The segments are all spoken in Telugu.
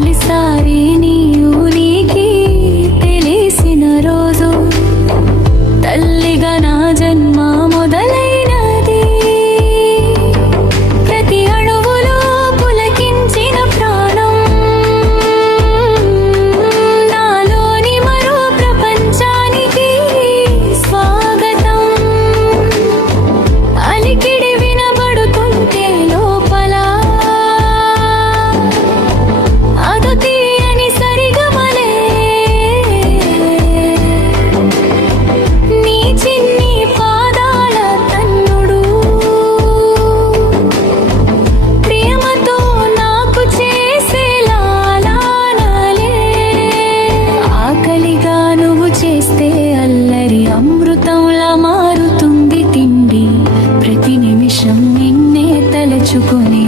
తొలిసారి నీ ఊనికి తెలిసిన రోజు తల్లిగా నా జన్మ మొదలైనది. ప్రతి అణువులో పులకించిన ప్రాణం నాలోని మరో ప్రపంచానికి స్వాగతం. అలికిడి వినబడుతుంటే లోపల అదు తీయని సరిగమలే. నీ చిన్ని పాదాల తన్నుడు ప్రేమతో నాకు చేసే లాలానలే. ఆకలిగా నువ్వు చేస్తే అల్లరి అమృతంలా మారుతుంది తిండి. ప్రతి నిమిషం నిన్నే తలచుకొని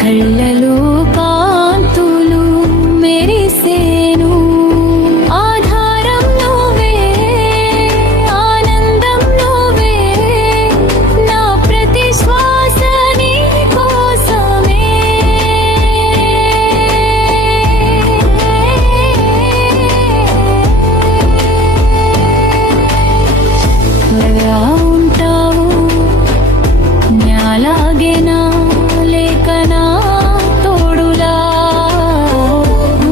కళ్ళలో కాంతులు మెరిసేను. ఆధారం నువ్వే, ఆనందం నువ్వే, నా ప్రతి శ్వాస నీ కోసమే. త్వరగా ఉంటావు అలాగేనా లేకనా తోడులా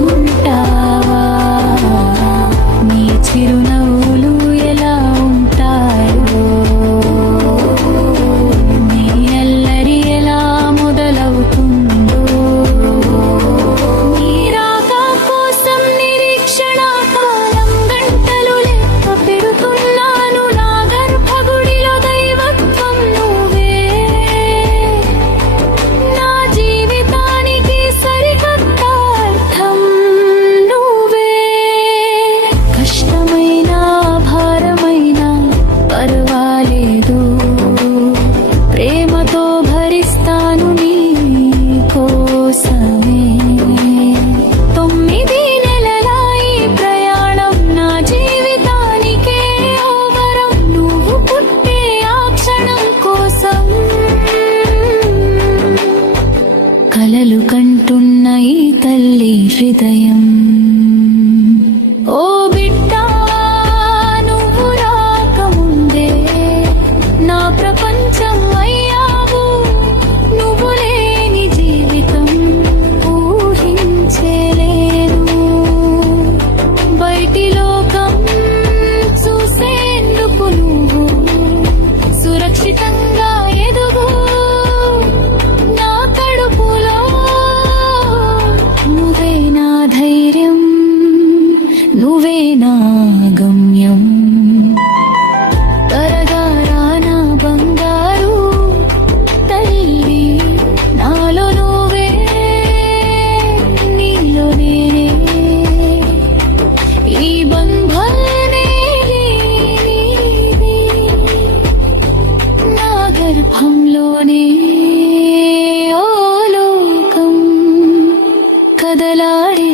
ఉంటావా? నీ చిరునవ్వులు ఎలా ఉంటాయో, నీ అల్లరి ఎలా మొదలవుతుందో. నీ రాక కోసం నిరీక్షణ కాలం గంటలు లెక్క పెడుతున్నాను. నా గర్భగుడిలో దైవత్వం నువ్వే, నా జీవితానికి సరికొత్త అర్థం నువ్వే. కష్టమైన భారమైన పర్వాలేదు, ప్రేమతో భరిస్తాను నీ కోసమే. 9 నెలల ఈ ప్రయాణం నా జీవితానికే ఓ వరం. నువ్వు పుట్టే ఆ క్షణం కోసం కలలు కంటున్న ఈ తల్లి హృదయం. ఓ బిడ్డా, నువ్వు రాకముందే నా ప్రపంచం అయ్యావు. నువ్వు లేని జీవితం ఊహించలేను. బయటి లోకం చూసేందుకు నువ్వు సురక్షితంగా ఎదుగు. నా కడుపులో నువ్వే నా ధైర్యం, నువ్వే నా గమ్యం. త్వరగా రానా బంగారు తల్లి, నాలో నువ్వే, నీలో నేనే. ఈ బంధాలనే నీది, నా గర్భంలోనే ఓ లోకం కదలాడే.